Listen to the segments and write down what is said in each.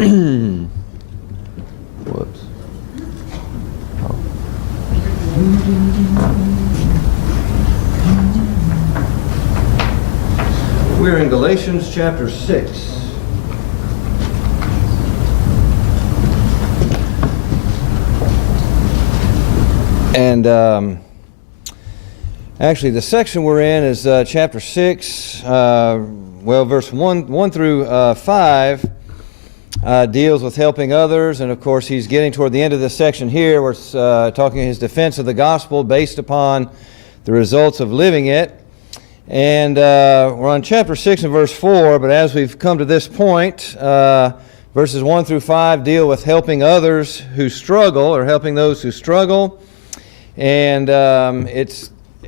Whoops. We're in Galatians chapter 6. And actually the section we're in is chapter 6, verse 1 through 5 deals with helping others. And of course he's getting toward the end of this section here where it's talking his defense of the gospel based upon the results of living it. And we're on chapter 6 and verse 4, but as we've come to this point, verses 1 through 5 deal with helping others who struggle, or helping those who struggle. And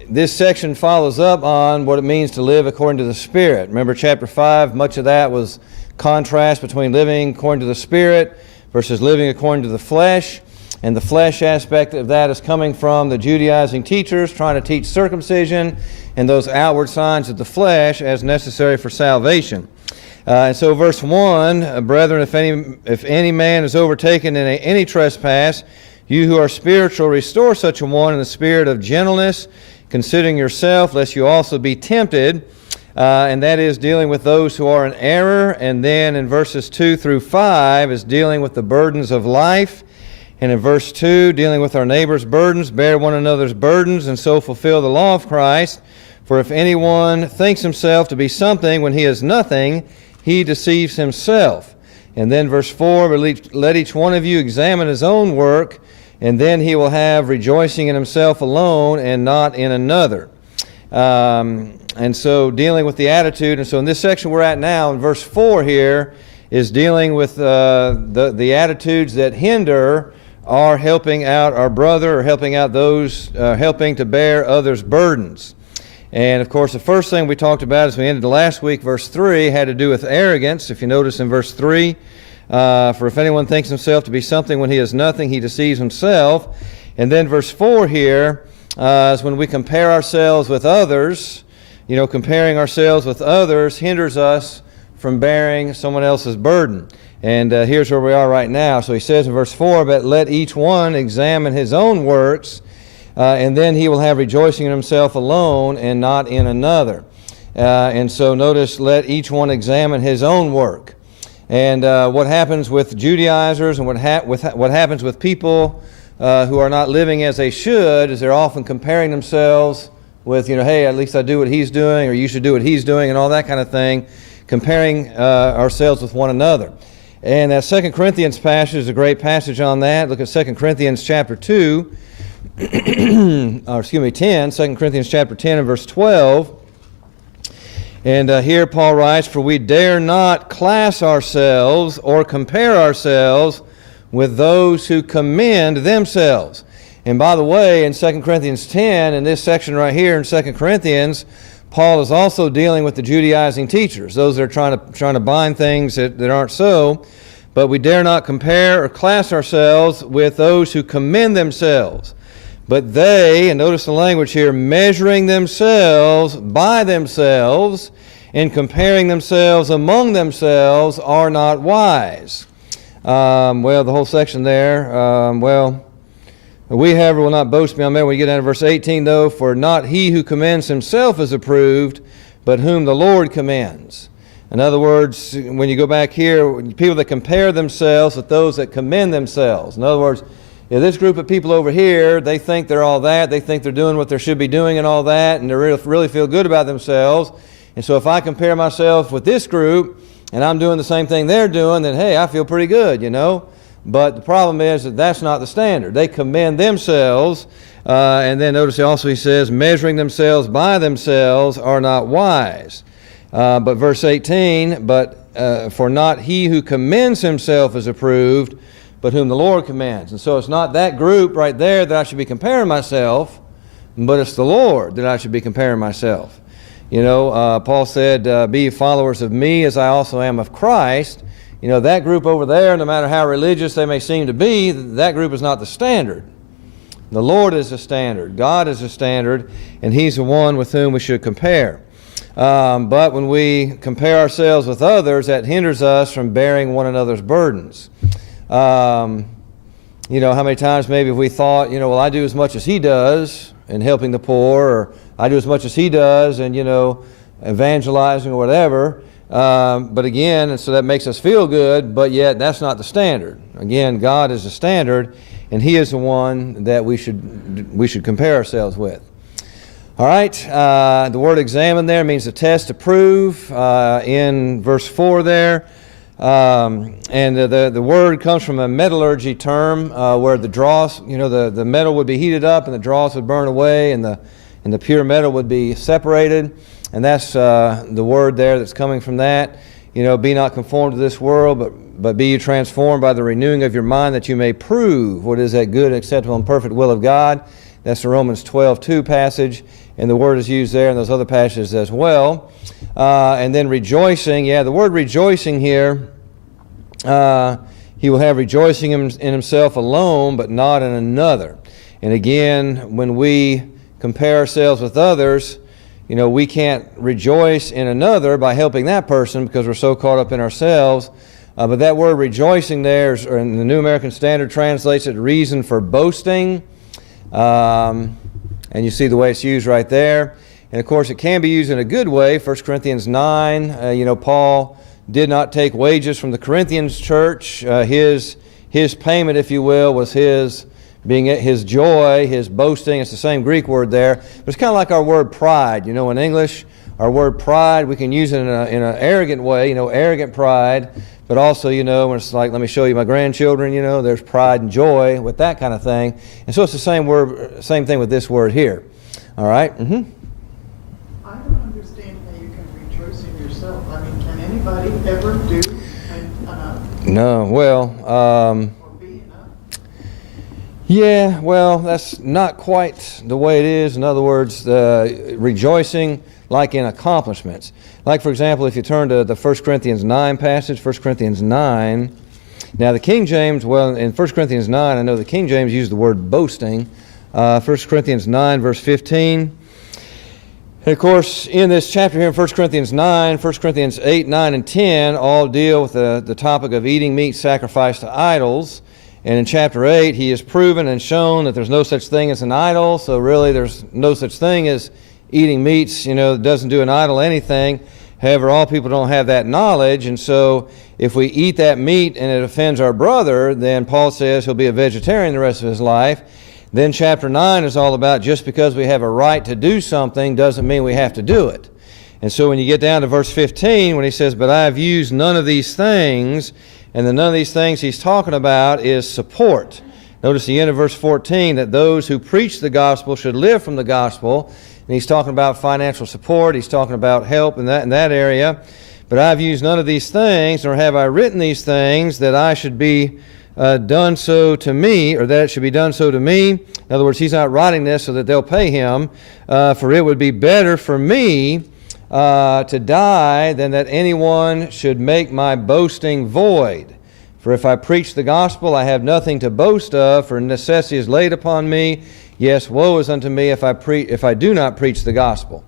this section follows up on what it means to live according to the Spirit. Remember chapter 5, much of that was contrast between living according to the Spirit versus living according to the flesh. And the flesh aspect of that is coming from the Judaizing teachers trying to teach circumcision and those outward signs of the flesh as necessary for salvation. And so verse 1, brethren, if any man is overtaken in any trespass, you who are spiritual, restore such a one in the spirit of gentleness, considering yourself, lest you also be tempted. And that is dealing with those who are in error. And then in verses 2 through 5 is dealing with the burdens of life. And in verse 2, dealing with our neighbor's burdens, bear one another's burdens, and so fulfill the law of Christ. For if anyone thinks himself to be something when he is nothing, he deceives himself. And then verse 4, let each one of you examine his own work, and then he will have rejoicing in himself alone and not in another. And so dealing with the attitude, and so in this section we're at now, in verse 4 here, is dealing with the attitudes that hinder our helping out our brother, or helping out those, helping to bear others' burdens. And of course the first thing we talked about as we ended last week, verse 3, had to do with arrogance. If you notice in verse 3, for if anyone thinks himself to be something when he is nothing, he deceives himself. And then verse 4 here is when we compare ourselves with others. You know, comparing ourselves with others hinders us from bearing someone else's burden. And here's where we are right now. So he says in verse 4, but let each one examine his own works, and then he will have rejoicing in himself alone and not in another. And so notice, let each one examine his own work. And what happens with Judaizers and what happens with people who are not living as they should is they're often comparing themselves with, hey, at least I do what he's doing, or you should do what he's doing, and all that kind of thing, comparing ourselves with one another. And that 2 Corinthians passage is a great passage on that. Look at 2 Corinthians chapter 2, 10, 2 Corinthians chapter 10 and verse 12. And here Paul writes, for we dare not class ourselves or compare ourselves with those who commend themselves. And by the way, in 2 Corinthians 10, in this section right here in 2 Corinthians, Paul is also dealing with the Judaizing teachers, those that are trying to bind things that aren't so. But we dare not compare or class ourselves with those who commend themselves. But they, and notice the language here, measuring themselves by themselves and comparing themselves among themselves are not wise. The whole section there, we, however, will not boast beyond measure. When you get down to verse 18, though, for not he who commends himself is approved, but whom the Lord commends. In other words, when you go back here, people that compare themselves with those that commend themselves. In other words, this group of people over here, they think they're all that. They think they're doing what they should be doing and all that, and they really feel good about themselves. And so if I compare myself with this group, and I'm doing the same thing they're doing, then hey, I feel pretty good, But the problem is that that's not the standard. They commend themselves, and then notice also he says, measuring themselves by themselves are not wise. But verse 18, for not he who commends himself is approved, but whom the Lord commends. And so it's not that group right there that I should be comparing myself, but it's the Lord that I should be comparing myself. Paul said, be followers of me as I also am of Christ. That group over there, no matter how religious they may seem to be, that group is not the standard. The Lord is the standard. God is the standard, and He's the one with whom we should compare. But when we compare ourselves with others, that hinders us from bearing one another's burdens. You know, how many times maybe if we thought, you know, well, I do as much as he does in helping the poor, or I do as much as he does in, you know, evangelizing or whatever. But again, and so that makes us feel good, but yet that's not the standard. Again, God is the standard, and he is the one that we should compare ourselves with. All right, the word examine there means to test, to prove, in verse 4 there. And the word comes from a metallurgy term, where the dross, you know, the metal would be heated up and the dross would burn away, and the pure metal would be separated. And that's the word there that's coming from that. You know, be not conformed to this world, but be you transformed by the renewing of your mind, that you may prove what is that good, acceptable, and perfect will of God. That's the Romans 12:2 passage, and the word is used there in those other passages as well. And then rejoicing, the word rejoicing here, he will have rejoicing in himself alone, but not in another. And again, when we compare ourselves with others, you know, we can't rejoice in another by helping that person because we're so caught up in ourselves. But that word rejoicing there, or in the New American Standard, translates it reason for boasting. And you see the way it's used right there. And of course, it can be used in a good way. 1 Corinthians 9, you know, Paul did not take wages from the Corinthians church. His payment, if you will, was his joy, his boasting. It's the same Greek word there. But it's kind of like our word pride. You know, in English, our word pride, we can use it in an arrogant way, you know, arrogant pride. But also, you know, when it's like, let me show you my grandchildren, you know, there's pride and joy with that kind of thing. And so it's the same word, same thing with this word here. All right? Mm-hmm. I don't understand how you can rejoice in yourself. I mean, can anybody ever do enough? No, well, Or be enough? yeah, well, that's not quite the way it is. In other words, rejoicing like in accomplishments. Like, for example, if you turn to the 1 Corinthians 9 passage, 1 Corinthians 9. Now, the King James, well, in 1 Corinthians 9, I know the King James used the word boasting. 1 Corinthians 9, verse 15. And of course, in this chapter here in 1 Corinthians 9, 1 Corinthians 8, 9, and 10 all deal with the topic of eating meat sacrificed to idols. And in chapter 8, he has proven and shown that there's no such thing as an idol. So really, there's no such thing as eating meats, you know, that doesn't do an idol anything. However, all people don't have that knowledge, and so if we eat that meat and it offends our brother, then Paul says he'll be a vegetarian the rest of his life. Then chapter 9 is all about just because we have a right to do something doesn't mean we have to do it. And so when you get down to verse 15, when he says, but I have used none of these things, and the none of these things he's talking about is support. Notice the end of verse 14, that those who preach the gospel should live from the gospel. And he's talking about financial support. He's talking about help in that area. But I've used none of these things, nor have I written these things, that I should be done so to me, or that it should be done so to me. In other words, he's not writing this so that they'll pay him. For it would be better for me to die than that anyone should make my boasting void. For if I preach the gospel, I have nothing to boast of, for necessity is laid upon me. Yes, woe is unto me if I do not preach the gospel.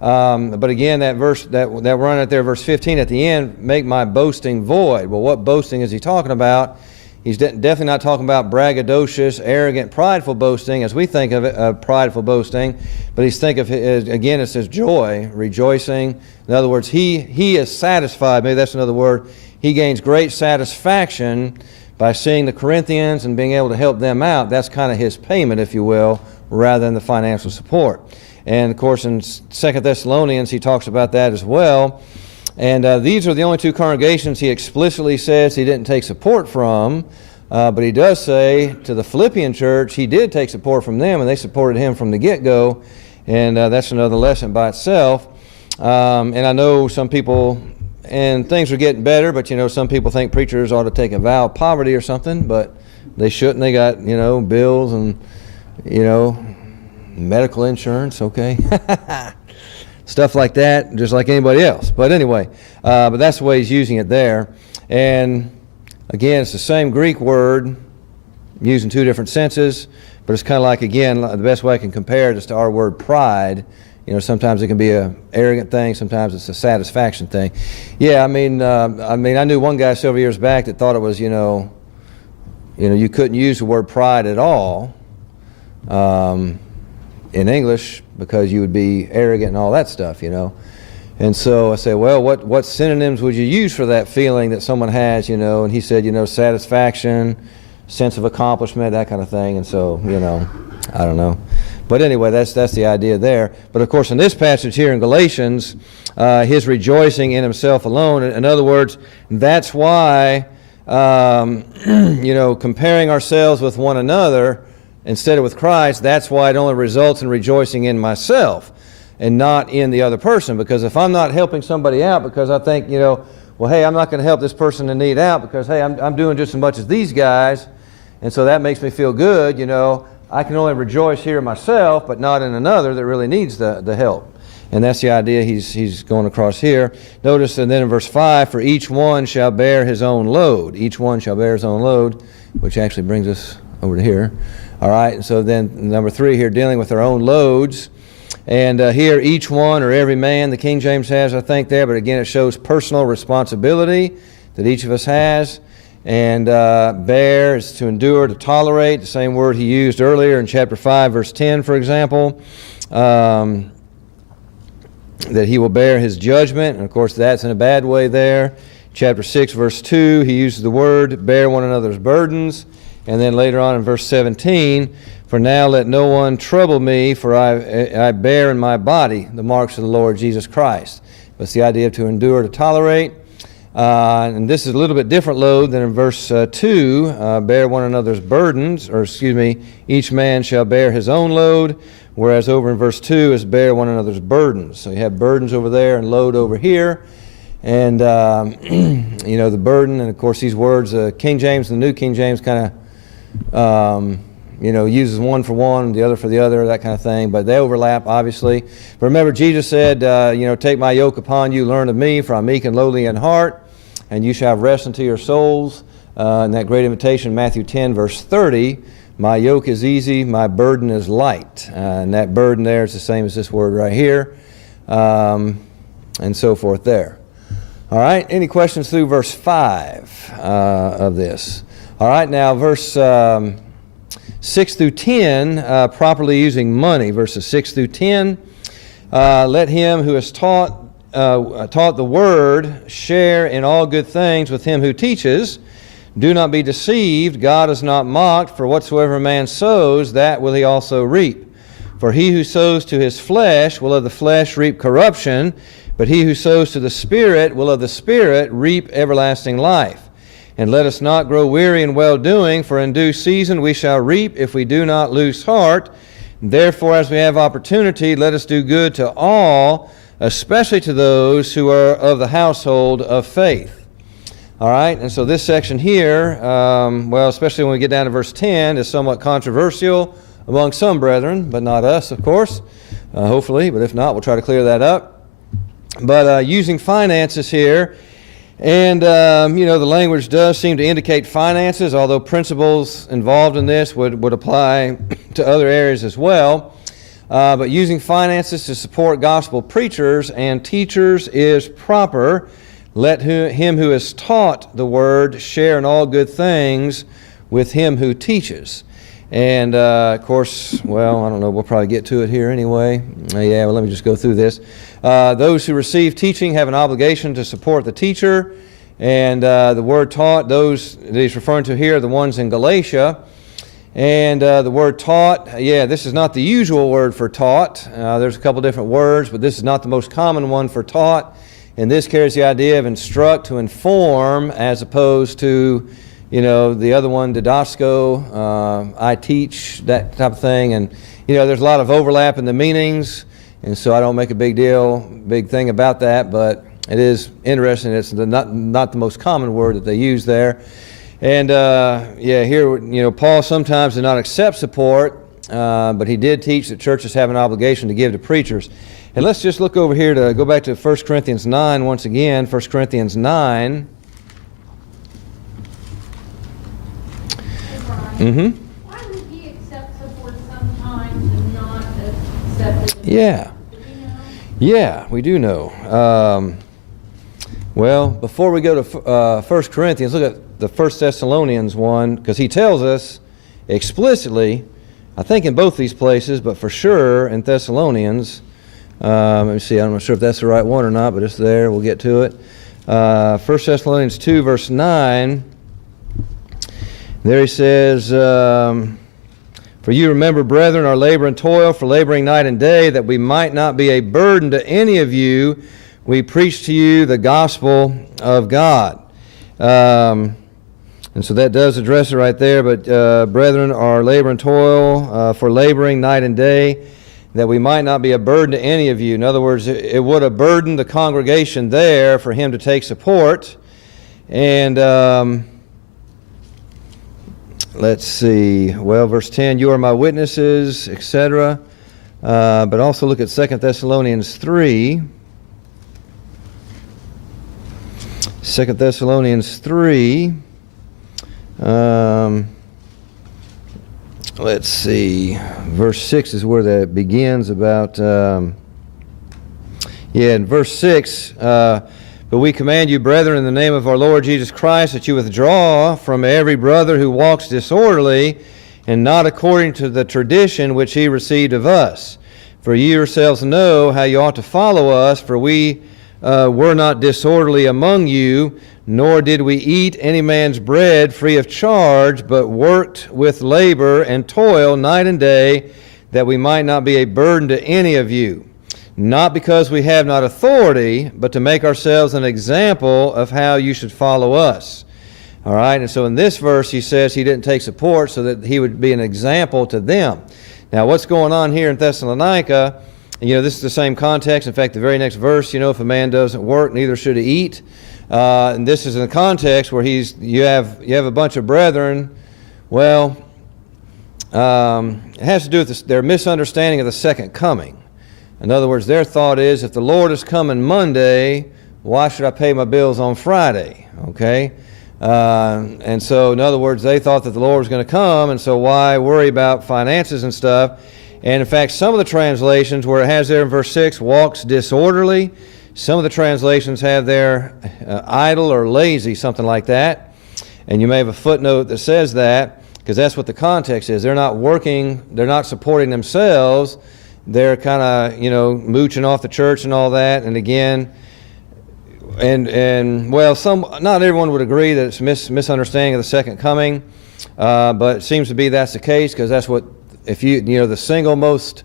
But again, that verse that we're on right there, verse 15 at the end, make my boasting void. Well, what boasting is he talking about? He's definitely not talking about braggadocious, arrogant, prideful boasting as we think of it, prideful boasting. But he's thinking of, again, it says joy, rejoicing. In other words, he is satisfied. Maybe that's another word. He gains great satisfaction by seeing the Corinthians and being able to help them out. That's kind of his payment, if you will, rather than the financial support. And of course, in 2 Thessalonians, he talks about that as well. And these are the only two congregations he explicitly says he didn't take support from. But he does say to the Philippian church, he did take support from them, and they supported him from the get-go. And that's another lesson by itself. And I know some people, and things are getting better, but you know, some people think preachers ought to take a vow of poverty or something, but they shouldn't. They got, you know, bills and, you know, medical insurance, okay? Stuff like that, just like anybody else. But anyway, but that's the way he's using it there. And again, it's the same Greek word used in two different senses, but it's kind of like, again, the best way I can compare it is to our word pride. sometimes it can be a arrogant thing, sometimes it's a satisfaction thing. Yeah, I mean, I knew one guy several years back that thought it was, you couldn't use the word pride at all in English because you would be arrogant and all that stuff, And so I said, well, what synonyms would you use for that feeling that someone has, And he said, satisfaction, sense of accomplishment, that kind of thing. And so, I don't know. But anyway, that's the idea there. But of course, in this passage here in Galatians, his rejoicing in himself alone. In other words, that's why, comparing ourselves with one another instead of with Christ, that's why it only results in rejoicing in myself and not in the other person. Because if I'm not helping somebody out because I think, well, hey, I'm not going to help this person in need out because, hey, I'm doing just as much as these guys, and so that makes me feel good, I can only rejoice here in myself, but not in another that really needs the help. And that's the idea he's going across here. Notice, and then in verse 5, for each one shall bear his own load. Each one shall bear his own load, which actually brings us over to here. All right, and so then number 3 here, dealing with their own loads. And here, each one or every man, the King James has, I think, there, but again, it shows personal responsibility that each of us has. And bear is to endure, to tolerate, the same word he used earlier in chapter 5, verse 10, for example, that he will bear his judgment. And of course, that's in a bad way there. Chapter 6, verse 2, he uses the word, bear one another's burdens. And then later on in verse 17, for now let no one trouble me, for I bear in my body the marks of the Lord Jesus Christ. But it's the idea of to endure, to tolerate. And this is a little bit different load than in verse 2, bear one another's burdens, each man shall bear his own load, whereas over in verse 2 is bear one another's burdens. So you have burdens over there and load over here. And, the burden, and of course these words, King James and the New King James kind of, uses one for one, the other for the other, that kind of thing, but they overlap, obviously. But remember, Jesus said, take my yoke upon you, learn of me, for I'm meek and lowly in heart, and you shall have rest unto your souls. In that great invitation, Matthew 10, verse 30, my yoke is easy, my burden is light. And that burden there is the same as this word right here, and so forth there. All right, any questions through verse 5 of this? All right, now verse 6 through 10, properly using money, verses 6 through 10. Let him who has taught the word share in all good things with him who teaches. Do not be deceived, God is not mocked, for whatsoever a man sows, that will he also reap. For he who sows to his flesh will of the flesh reap corruption, but he who sows to the Spirit will of the Spirit reap everlasting life. And let us not grow weary in well-doing, for in due season we shall reap if we do not lose heart. Therefore, as we have opportunity, let us do good to all, especially to those who are of the household of faith. All right, and so this section here, especially when we get down to verse 10, is somewhat controversial among some brethren, but not us, of course, hopefully. But if not, we'll try to clear that up. But using finances here, and, the language does seem to indicate finances, although principles involved in this would apply to other areas as well. But using finances to support gospel preachers and teachers is proper. Let him who is taught the word share in all good things with him who teaches. And, of course, I don't know, we'll probably get to it here anyway. Let me just go through this. Those who receive teaching have an obligation to support the teacher. And the word taught, those that he's referring to here are the ones in Galatia. And the word taught, this is not the usual word for taught. There's a couple different words, but this is not the most common one for taught. And this carries the idea of instruct, to inform, as opposed to, the other one, didasko, I teach, that type of thing. And, there's a lot of overlap in the meanings. And so I don't make a big thing about that, but it is interesting. It's not the most common word that they use there. And here, Paul sometimes did not accept support, but he did teach that churches have an obligation to give to preachers. And let's just look over here to go back to 1 Corinthians 9 once again. 1 Corinthians 9. Mm-hmm. Why would he accept support sometimes and not accept it? Yeah. Does he Yeah, we do know. Well, before we go to 1 Corinthians, look at the 1 Thessalonians 1, because he tells us explicitly, I think in both these places, but for sure in Thessalonians. Let me see, I'm not sure if that's the right one or not, but it's there. We'll get to it. 1 Thessalonians 2, verse 9. There he says, for you remember, brethren, our labor and toil, for laboring night and day, that we might not be a burden to any of you. We preach to you the gospel of God. And so that does address it right there. But brethren, our labor and toil, for laboring night and day, that we might not be a burden to any of you. In other words, it would have burdened the congregation there for him to take support. And let's see, well, verse 10, you are my witnesses, etc. But also look at 2 Thessalonians 3. 2 Thessalonians 3. Let's see, verse 6 is where that begins about, in verse 6, but we command you, brethren, in the name of our Lord Jesus Christ, that you withdraw from every brother who walks disorderly and not according to the tradition which he received of us. For ye yourselves know how you ought to follow us, for we were not disorderly among you, nor did we eat any man's bread free of charge, but worked with labor and toil night and day, that we might not be a burden to any of you. Not because we have not authority, but to make ourselves an example of how you should follow us. All right, and so in this verse he says he didn't take support so that he would be an example to them. Now what's going on here in Thessalonica, this is the same context. In fact, the very next verse, if a man doesn't work, neither should he eat. And this is in the context where you have a bunch of brethren. Well, it has to do with their misunderstanding of the second coming. In other words, their thought is, if the Lord is coming Monday, why should I pay my bills on Friday? Okay? And so, in other words, they thought that the Lord was going to come, and so why worry about finances and stuff? And in fact, some of the translations where it has there in verse 6, walks disorderly, some of the translations have there idle or lazy, something like that. And you may have a footnote that says that, because that's what the context is. They're not working, they're not supporting themselves. They're kind of, mooching off the church and all that. And again, not everyone would agree that it's misunderstanding of the second coming, but it seems to be that's the case, because that's what, the single most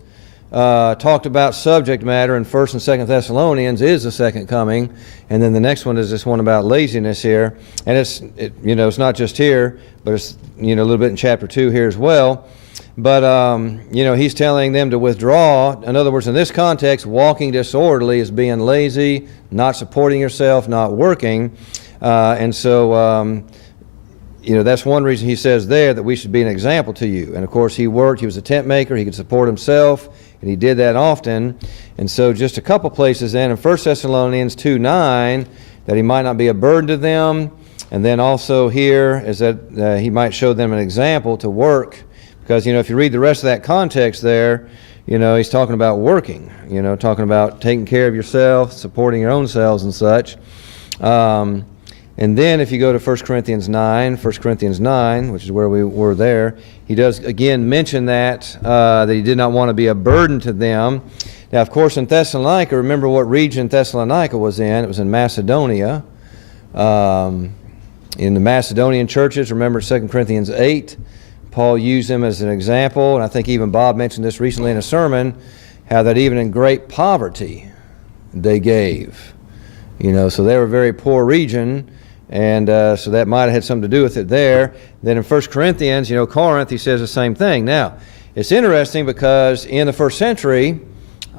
talked about subject matter in 1 and 2 Thessalonians is the second coming, and then the next one is this one about laziness here, and it's not just here, but it's a little bit in chapter 2 here as well. But he's telling them to withdraw. In other words, in this context, walking disorderly is being lazy, not supporting yourself, not working, and so that's one reason he says there that we should be an example to you. And of course, he worked. He was a tent maker. He could support himself, and he did that often. And so just a couple places then in 1 Thessalonians 2:9 that he might not be a burden to them. And then also here is that he might show them an example to work. Because, if you read the rest of that context there, he's talking about working, talking about taking care of yourself, supporting your own selves and such. And then if you go to 1 Corinthians 9, which is where we were there, he does again mention that he did not want to be a burden to them. Now, of course, in Thessalonica, remember what region Thessalonica was in. It was in Macedonia. In the Macedonian churches, remember 2 Corinthians 8, Paul used them as an example, and I think even Bob mentioned this recently in a sermon, how that even in great poverty they gave. So they were a very poor region, and so that might have had something to do with it there. Then in 1 Corinthians, Corinth, he says the same thing. Now, it's interesting because in the first century,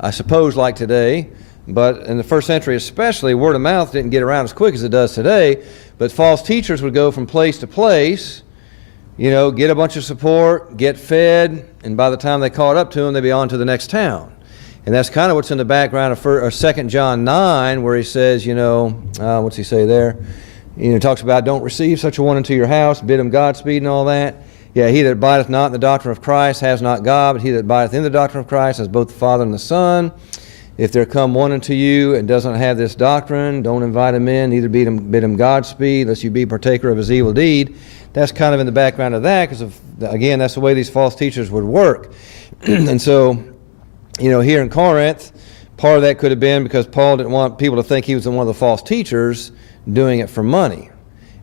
I suppose like today, but in the first century especially, word of mouth didn't get around as quick as it does today, but false teachers would go from place to place, get a bunch of support, get fed, and by the time they caught up to them, they'd be on to the next town. And that's kind of what's in the background of 2 John 9, where he says, what's he say there? Talks about don't receive such a one into your house, bid him Godspeed and all that. Yeah, he that abideth not in the doctrine of Christ has not God, but he that abideth in the doctrine of Christ has both the Father and the Son. If there come one unto you and doesn't have this doctrine, don't invite him in, neither bid him Godspeed, lest you be partaker of his evil deed. That's kind of in the background of that, because, again, that's the way these false teachers would work. And so, here in Corinth, part of that could have been because Paul didn't want people to think he was one of the false teachers doing it for money.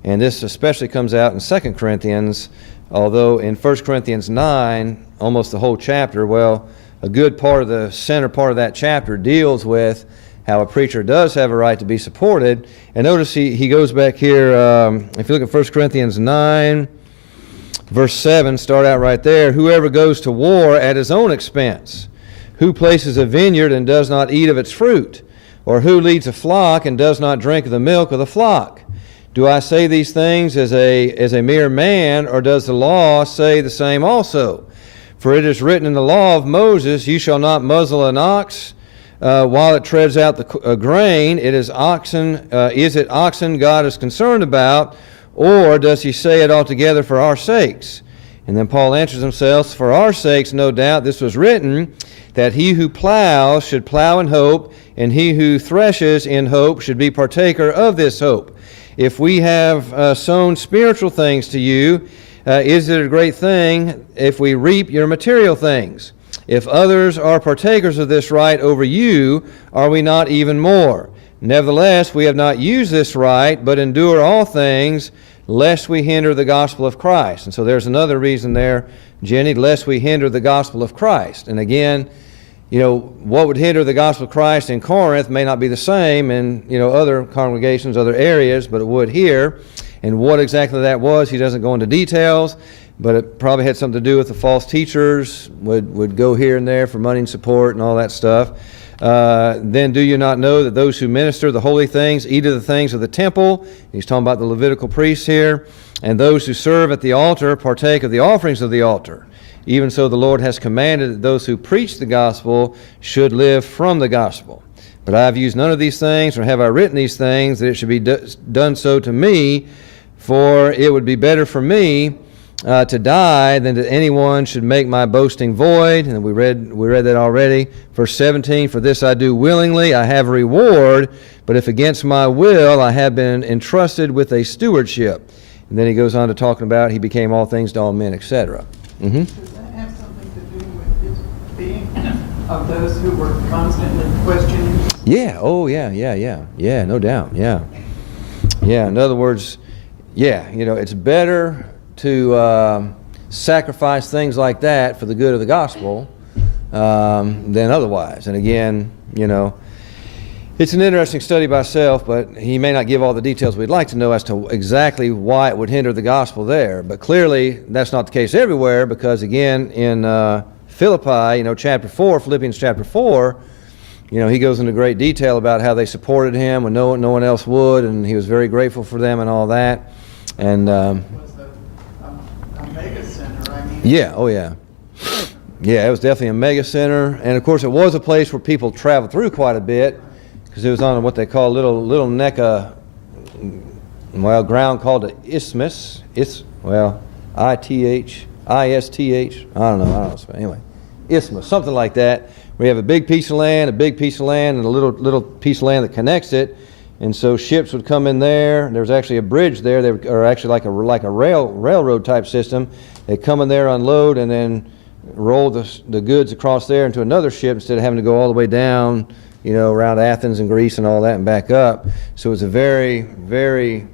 And this especially comes out in 2 Corinthians, although in 1 Corinthians 9, almost the whole chapter, well, a good part of the center part of that chapter deals with how a preacher does have a right to be supported. And notice he goes back here, if you look at 1 Corinthians 9, verse 7, start out right there. Whoever goes to war at his own expense, who places a vineyard and does not eat of its fruit, or who leads a flock and does not drink of the milk of the flock? Do I say these things as a mere man, or does the law say the same also? For it is written in the law of Moses, you shall not muzzle an ox while it treads out the grain. Is it oxen God is concerned about, or does he say it altogether for our sakes? And then Paul answers himself, for our sakes, no doubt, this was written, that he who plows should plow in hope, and he who threshes in hope should be partaker of this hope. If we have sown spiritual things to you, is it a great thing if we reap your material things? If others are partakers of this right over you, are we not even more? Nevertheless, we have not used this right, but endure all things, lest we hinder the gospel of Christ. And so there's another reason there, Jenny, lest we hinder the gospel of Christ. And again, what would hinder the gospel of Christ in Corinth may not be the same in, other congregations, other areas, but it would here. And what exactly that was, he doesn't go into details, but it probably had something to do with the false teachers would go here and there for money and support and all that stuff. Then do you not know that those who minister the holy things eat of the things of the temple? He's talking about the Levitical priests here. And those who serve at the altar partake of the offerings of the altar. Even so the Lord has commanded that those who preach the gospel should live from the gospel. But I have used none of these things, or have I written these things, that it should be done so to me, for it would be better for me to die than that anyone should make my boasting void. And we read that already. Verse 17, for this I do willingly, I have a reward, but if against my will I have been entrusted with a stewardship. And then he goes on to talking about he became all things to all men, etc. Mm-hmm. Does that have something to do with his being of those who were constantly questioning? Yeah, yeah, no doubt, yeah. In other words, it's better to sacrifice things like that for the good of the gospel than otherwise. And again, it's an interesting study by itself, but he may not give all the details we'd like to know as to exactly why it would hinder the gospel there. But clearly, that's not the case everywhere, because again, in Philippi, Philippians chapter 4, he goes into great detail about how they supported him when no one else would, and he was very grateful for them and all that. And was a mega center, I mean. Yeah, it was definitely a mega center, and of course it was a place where people traveled through quite a bit, because it was on what they call little neck ground called the isthmus. I-T-H-I-S-T-H. I don't know. Anyway, isthmus, something like that. We have a big piece of land, and a little piece of land that connects it. And so ships would come in there. There was actually a bridge there. They were actually like a railroad type system. They'd come in there, unload, and then roll the goods across there into another ship instead of having to go all the way down, around Athens and Greece and all that and back up. So it was a very, very,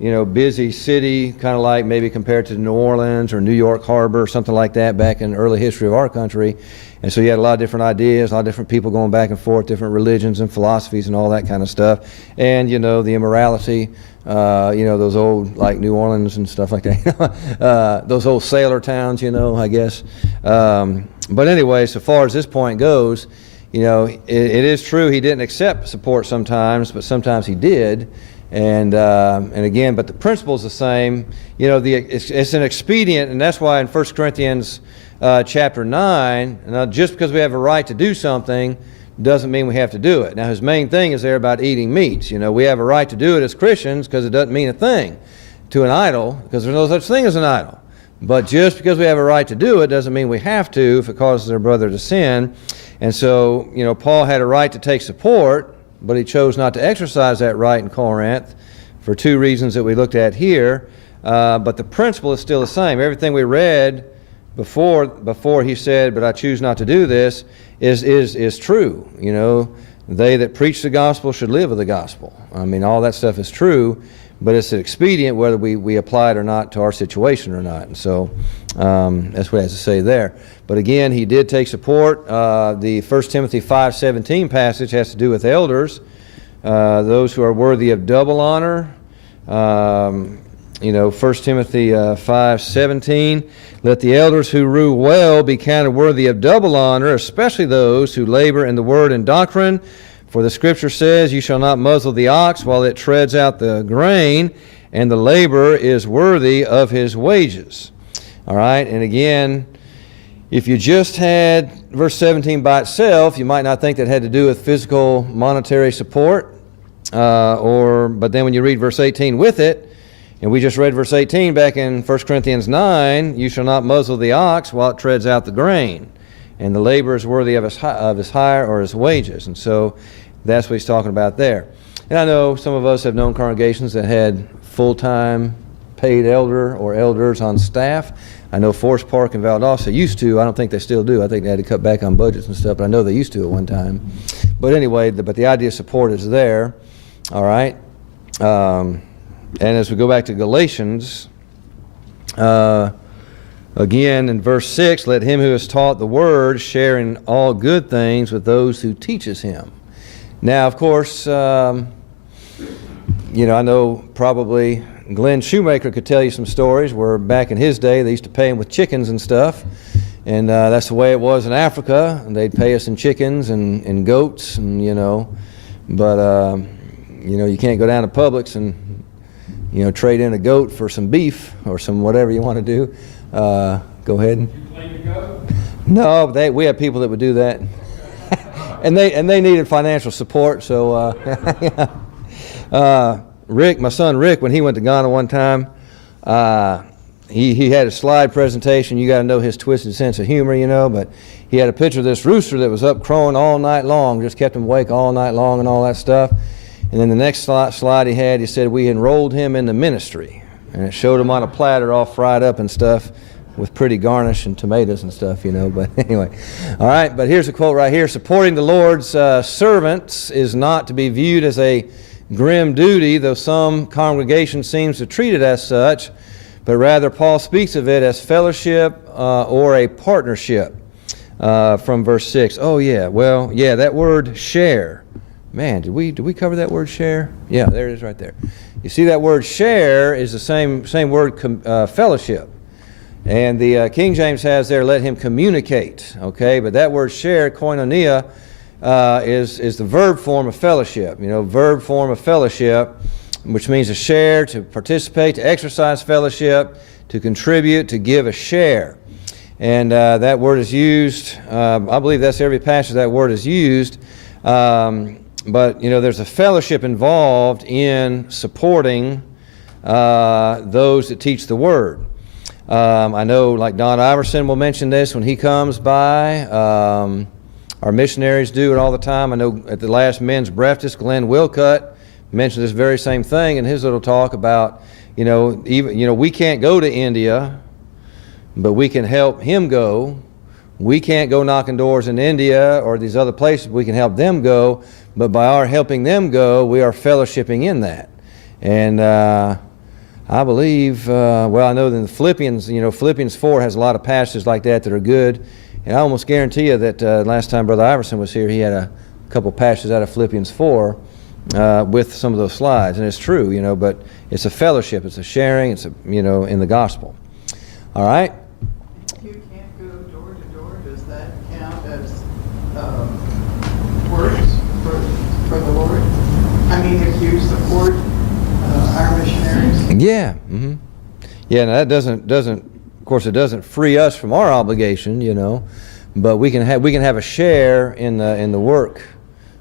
busy city, kind of like maybe compared to New Orleans or New York Harbor or something like that back in the early history of our country. And so you had a lot of different ideas, a lot of different people going back and forth, different religions and philosophies and all that kind of stuff. And, the immorality, those old, like New Orleans and stuff like that, those old sailor towns, I guess. But anyway, so far as this point goes, it is true he didn't accept support sometimes, but sometimes he did. And again, but the principle's the same. It's an expedient, and that's why in 1 Corinthians chapter 9, just because we have a right to do something doesn't mean we have to do it. Now, his main thing is there about eating meats. We have a right to do it as Christians because it doesn't mean a thing to an idol, because there's no such thing as an idol. But just because we have a right to do it doesn't mean we have to if it causes our brother to sin. And so, Paul had a right to take support, but he chose not to exercise that right in Corinth for two reasons that we looked at here. But the principle is still the same. Everything we read before he said, but I choose not to do this, is true. They that preach the gospel should live of the gospel. I mean, all that stuff is true, but it's an expedient whether we apply it or not to our situation or not. And so that's what he has to say there. But again, he did take support. The 1 Timothy 5:17 passage has to do with elders, those who are worthy of double honor. 1 Timothy 5:17, let the elders who rule well be counted worthy of double honor, especially those who labor in the word and doctrine. For the scripture says, you shall not muzzle the ox while it treads out the grain, and the laborer is worthy of his wages. All right, and again, if you just had verse 17 by itself, you might not think that had to do with physical monetary support, but then when you read verse 18 with it, and we just read verse 18 back in 1 Corinthians 9, you shall not muzzle the ox while it treads out the grain, and the laborer is worthy of his hire or his wages. And so that's what he's talking about there. And I know some of us have known congregations that had full-time paid elder or elders on staff. I know Forest Park and Valdosta used to. I don't think they still do. I think they had to cut back on budgets and stuff, but I know they used to at one time. But anyway, but the idea of support is there. All right. And as we go back to Galatians, again in verse 6, let him who is taught the word share in all good things with those who teaches him. Now, of course, I know probably Glenn Shoemaker could tell you some stories where back in his day they used to pay him with chickens and stuff, and that's the way it was in Africa. And they'd pay us in chickens and goats, and but you can't go down to Publix and trade in a goat for some beef or some whatever you want to do. Go ahead. Did you clean the goat? No, we had people that would do that, and they needed financial support. So Rick, my son Rick, when he went to Ghana one time, he had a slide presentation. You got to know his twisted sense of humor, but he had a picture of this rooster that was up crowing all night long, just kept him awake all night long and all that stuff. And then the next slide he said we enrolled him in the ministry. And it showed him on a platter all fried up and stuff with pretty garnish and tomatoes and stuff, But anyway, all right, but here's a quote right here. Supporting the Lord's servants is not to be viewed as a grim duty, though some congregation seems to treat it as such, but rather Paul speaks of it as fellowship or a partnership from verse 6. Oh, yeah, well, yeah, that word share. Man, did we cover that word share? Yeah, there it is right there. You see that word share is the same word fellowship. And the King James has there, let him communicate. Okay, but that word share, koinonia, is the verb form of fellowship. Verb form of fellowship, which means to share, to participate, to exercise fellowship, to contribute, to give a share. And that word is used, I believe that's every passage that word is used. But, there's a fellowship involved in supporting those that teach the Word. I know, like Don Iverson will mention this when he comes by. Our missionaries do it all the time. I know at the last men's breakfast, Glenn Wilcutt mentioned this very same thing in his little talk about, we can't go to India, but we can help him go. We can't go knocking doors in India or these other places. We can help them go, but by our helping them go, we are fellowshipping in that. And I believe, I know that in the Philippians, Philippians 4 has a lot of passages like that are good. And I almost guarantee you that last time Brother Iverson was here, he had a couple passages out of Philippians 4 with some of those slides. And it's true, but it's a fellowship, it's a sharing, it's in the gospel. All right? You can't go door to door. Does that count as works for the Lord? I mean, if you support our missionaries? Yeah. Mm-hmm. Yeah, now that doesn't of course it doesn't free us from our obligation, but we can have a share in the work.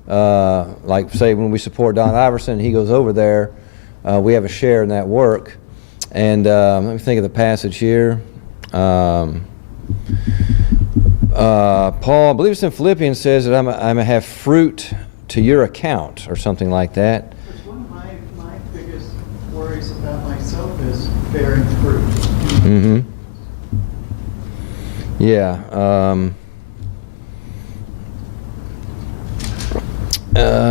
Like say when we support Don Iverson, he goes over there, we have a share in that work. And let me think of the passage here. Paul, I believe it's in Philippians, says that I'm going to have fruit to your account or something like that. Because one of my biggest worries about myself is bearing fruit. Mm-hmm. Yeah.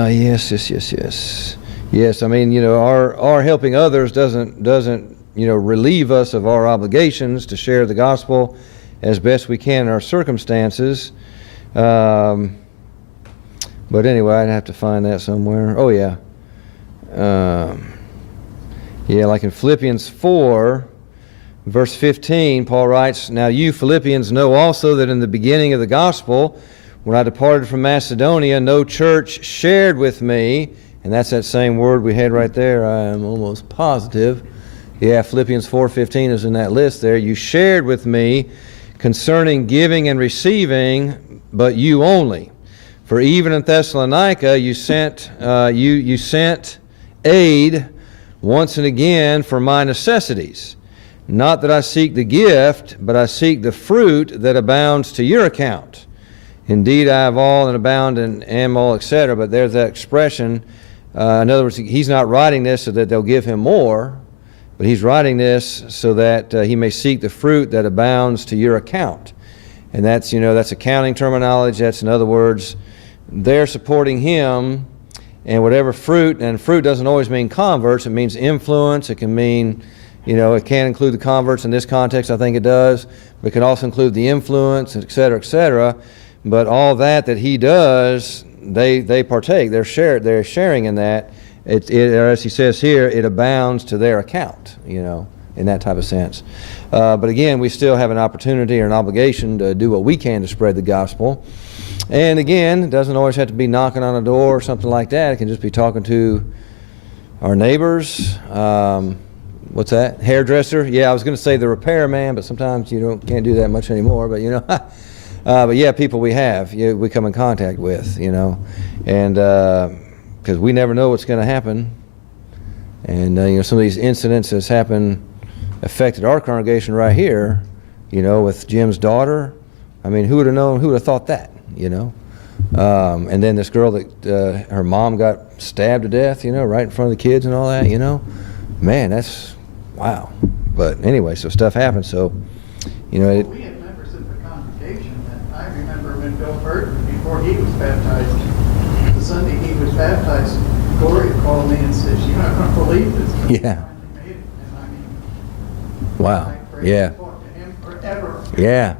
Yes. Yes, I mean, our helping others doesn't relieve us of our obligations to share the gospel as best we can in our circumstances. But anyway, I'd have to find that somewhere. Oh, yeah. Like in Philippians 4, verse 15, Paul writes, "Now you Philippians know also that in the beginning of the gospel, when I departed from Macedonia, no church shared with me," and that's that same word we had right there, I am almost positive. Yeah, Philippians 4:15 is in that list there. "You shared with me concerning giving and receiving, but you only. For even in Thessalonica you sent aid once and again for my necessities. Not that I seek the gift, but I seek the fruit that abounds to your account. Indeed, I have all and abound and am all," etc. But there's that expression. In other words, he's not writing this so that they'll give him more, but he's writing this so that he may seek the fruit that abounds to your account. And that's accounting terminology. That's, in other words, they're supporting him, and whatever fruit, and fruit doesn't always mean converts. It means influence. It can mean, it can include the converts in this context, I think it does, but it can also include the influence, et cetera, et cetera. But all that he does, they partake. They're sharing in that. As he says here, it abounds to their account, in that type of sense. But again, we still have an opportunity or an obligation to do what we can to spread the gospel. And again, it doesn't always have to be knocking on a door or something like that. It can just be talking to our neighbors. What's that? Hairdresser? Yeah, I was going to say the repairman, but sometimes can't do that much anymore. But but yeah, people we come in contact with, and because we never know what's going to happen. And some of these incidents that's affected our congregation right here, with Jim's daughter. I mean, who would have known? Who would have thought that? And then this girl that her mom got stabbed to death, right in front of the kids and all that. Man, that's wow. But anyway, so stuff happens. So, we had members of the congregation that I remember when Bill Burton, before he was baptized, the Sunday he was baptized, Gloria called me and said, "You're not going to believe this." Yeah. Made it. And I mean, wow. Yeah. Talk to him forever. Yeah.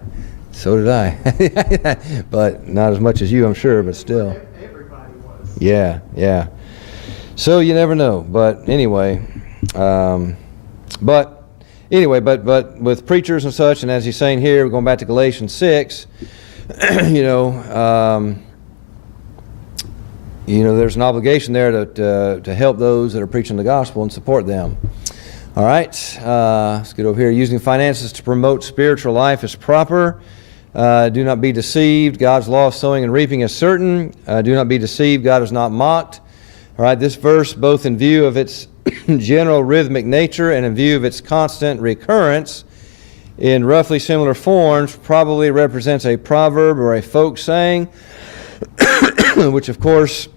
So did I. But not as much as you, I'm sure, but still. Everybody was. Yeah. So you never know. But anyway, but with preachers and such, and as he's saying here, we're going back to Galatians 6, there's an obligation there to help those that are preaching the gospel and support them. All right, let's get over here. Using finances to promote spiritual life is proper. Do not be deceived. God's law of sowing and reaping is certain. Do not be deceived. God is not mocked. All right, this verse, both in view of its general rhythmic nature and in view of its constant recurrence in roughly similar forms, probably represents a proverb or a folk saying, which of course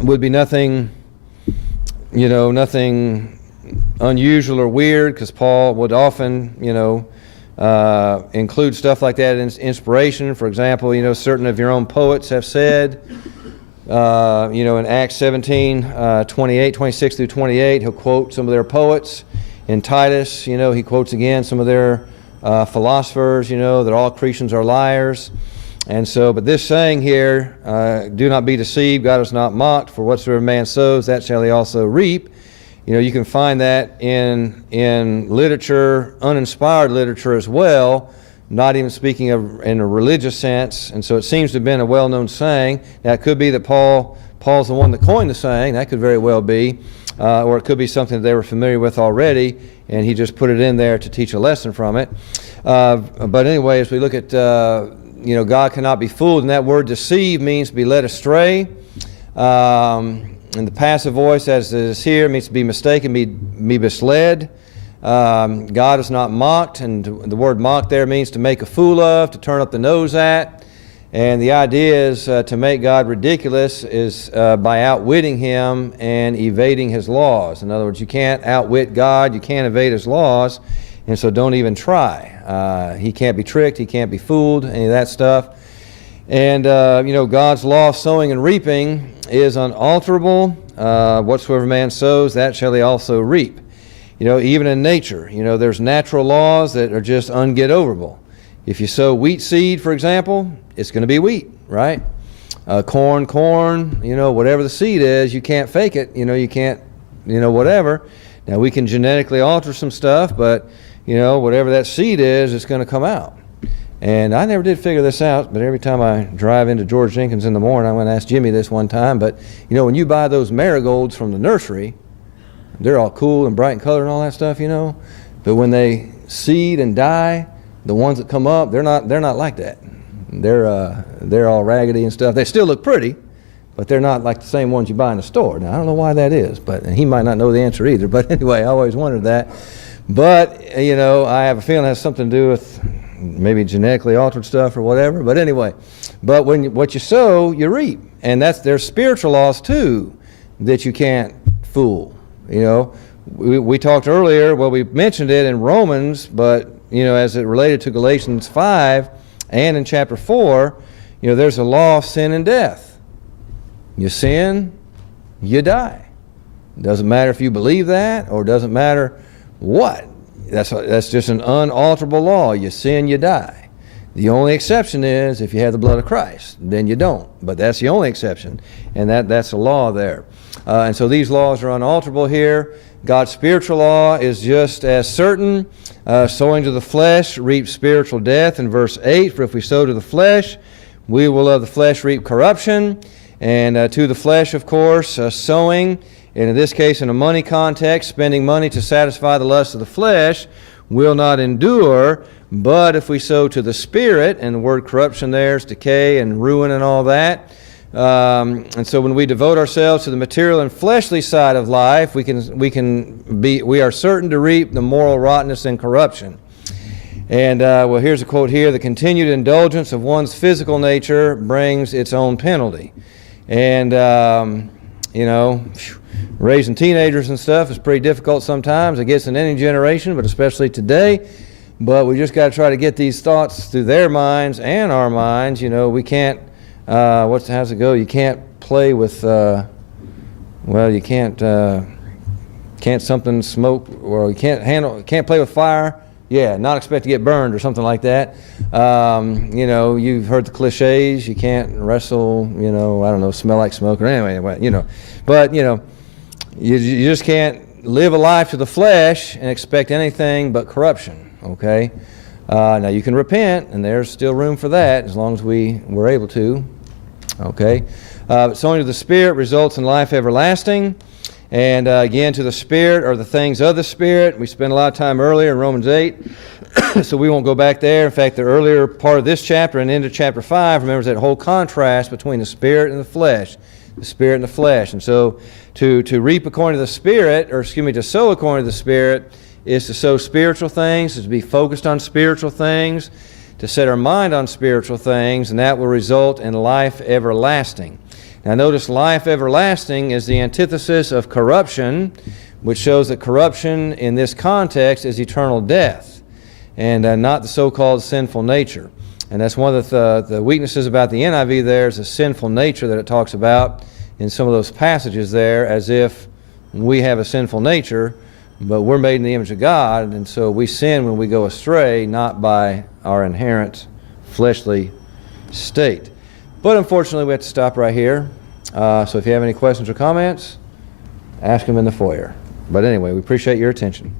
would be nothing unusual or weird, because Paul would often, include stuff like that in inspiration. For example, certain of your own poets have said, in Acts 17, 26 through 28, he'll quote some of their poets. In Titus, he quotes again some of their philosophers, that all Cretans are liars. And so, but this saying here, do not be deceived, God is not mocked, for whatsoever man sows, that shall he also reap. You can find that in literature, uninspired literature as well, not even speaking of in a religious sense. And so it seems to have been a well-known saying. Now, it could be that Paul's the one that coined the saying. That could very well be. Or it could be something that they were familiar with already, and he just put it in there to teach a lesson from it. But anyway, as we look at, God cannot be fooled, and that word deceive means to be led astray. In the passive voice, as it is here, means to be mistaken, be misled. God is not mocked, and the word mock there means to make a fool of, to turn up the nose at. And the idea is to make God ridiculous is by outwitting Him and evading His laws. In other words, you can't outwit God, you can't evade His laws, and so don't even try. He can't be tricked, He can't be fooled, any of that stuff. And, God's law of sowing and reaping is unalterable. Whatsoever man sows, that shall he also reap. Even in nature, there's natural laws that are just unget-overable. If you sow wheat seed, for example, it's going to be wheat, right? Corn, whatever the seed is, you can't fake it. You can't, whatever. Now, we can genetically alter some stuff, but, whatever that seed is, it's going to come out. And I never did figure this out, but every time I drive into George Jenkins in the morning, I'm going to ask Jimmy this one time, but, when you buy those marigolds from the nursery, they're all cool and bright in color and all that stuff, but when they seed and die, the ones that come up, they're not like that. They're all raggedy and stuff. They still look pretty, but they're not like the same ones you buy in the store. Now, I don't know why that is, and he might not know the answer either, but anyway, I always wondered that. But, I have a feeling it has something to do with maybe genetically altered stuff or whatever, but anyway. But what you sow, you reap. And there's spiritual laws too that you can't fool. We talked earlier, we mentioned it in Romans, but, as it related to Galatians 5 and in chapter 4, there's a law of sin and death. You sin, you die. Doesn't matter if you believe that, or doesn't matter what. That's just an unalterable law. You sin, you die. The only exception is if you have the blood of Christ, then you don't. But that's the only exception, and that's the law there. And so these laws are unalterable here. God's spiritual law is just as certain. Sowing to the flesh reaps spiritual death in verse 8. For if we sow to the flesh, we will of the flesh reap corruption. And to the flesh, of course, sowing, and in this case in a money context, spending money to satisfy the lust of the flesh, will not endure. But if we sow to the Spirit, and the word corruption there is decay and ruin and all that, and so when we devote ourselves to the material and fleshly side of life, we are certain to reap the moral rottenness and corruption. And here's a quote here: the continued indulgence of one's physical nature brings its own penalty. And raising teenagers and stuff is pretty difficult sometimes. I guess in any generation, but especially today. But we just got to try to get these thoughts through their minds and our minds. We can't. How's it go? You can't play with. You can't something smoke, or you can't play with fire. Yeah, not expect to get burned or something like that. You've heard the cliches. You can't wrestle. I don't know, smell like smoke or anyway. But you just can't live a life to the flesh and expect anything but corruption. Okay. Now you can repent, and there's still room for that as long as we were able to. Okay. Sowing to the Spirit results in life everlasting. And again, to the Spirit are the things of the Spirit. We spent a lot of time earlier in Romans 8, so we won't go back there. In fact, the earlier part of this chapter and into chapter 5 remembers that whole contrast between the Spirit and the flesh. The Spirit and the flesh. And so to reap according to the Spirit, to sow according to the Spirit, is to sow spiritual things, is to be focused on spiritual things, to set our mind on spiritual things, and that will result in life everlasting. Now notice life everlasting is the antithesis of corruption, which shows that corruption in this context is eternal death, and not the so-called sinful nature. And that's one of the weaknesses about the NIV there, is the sinful nature that it talks about in some of those passages there, as if we have a sinful nature, but we're made in the image of God, and so we sin when we go astray, not by our inherent fleshly state. But unfortunately, we have to stop right here. So if you have any questions or comments, ask them in the foyer. But anyway, we appreciate your attention.